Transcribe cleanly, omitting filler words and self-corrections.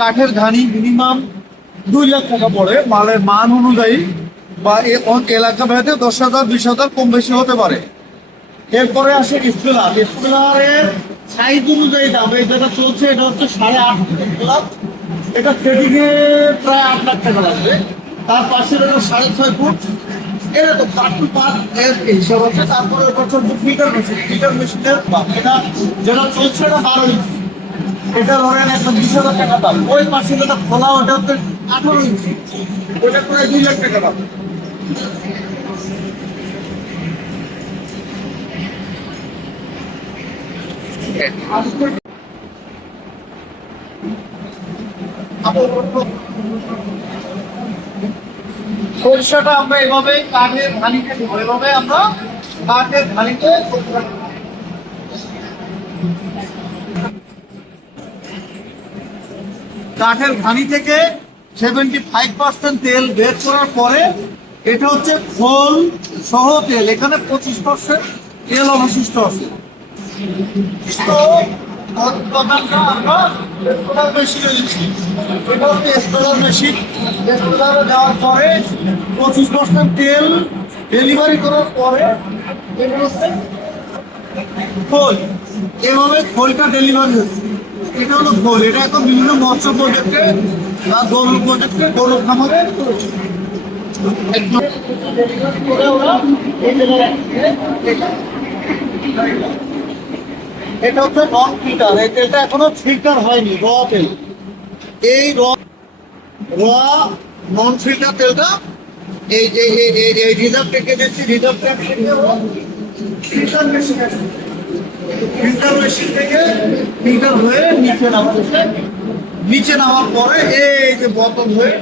কাঠের ঘানি মিনিমাম 2 লাখ টাকা পড়ে মালের মান অনুযায়ী, বা এলাকা ভেদে 10,000 20,000 কম বেশি হতে পারে। এরপরে আসে স্পিলারের সাইজ অনুযায়ী দাম। এই যেটা চলছে এটা হচ্ছে 8.5 এটা সেটিং এ প্রায় 8 লাখ টাকা লাগবে। তার পাশে হলো 6.5 ফুট, এটা তো পার্ট টু পার্ট এর হিসাব আছে। তারপরে ওটা চলছে ফিটার মেশিনের দাম, এটা যেটা চলছে এটা 12 ইঞ্চি, এটা ধরেন একটা 20,000 টাকা দাম। ওই পাশে যেটা খোলা ওটা হচ্ছে 18 ইঞ্চি, ওটা প্রায় 2 লাখ টাকা দাম। সরিষাটা আমরা এভাবে কাঠের ঘানিতে দেবো, এভাবে আমরা কাঠের ঘানিতে কাঠের ঘানি থেকে 75% তেল বের করার পরে এটা হচ্ছে খোল সহ তেল, এখানে 25% তেল অবশিষ্ট আছে। তো আমরা মেশিনে দিচ্ছি, এটা হচ্ছে স্প্রেডার মেশিন। স্প্রেডারে দেওয়ার পরে 25% তেল ডেলিভারি করার পরে এটা হচ্ছে খোল, এভাবে খোলটা ডেলিভারি হচ্ছে। এটা হলো খোল, এটা এখন বিভিন্ন মৎস্য প্রজেক্টে বা গরু প্রজেক্টে গরু খামারে এটা হচ্ছে নন ফিল্টার। এই তেলটা এখনো ফিল্টার হয়নি, র তেল। এই র নন ফিল্টার তেলটা এই যে এই রিজার্ভ থেকে দিচ্ছি, রিজার্ভ ট্যাঙ্ক থেকে ফিল্টার মেশিন, ফিল্টার মেশিন থেকে ফিল্টার হয়ে নিচে নামাচ্ছে। নিচে নামার পরে এই যে বোতল হয়ে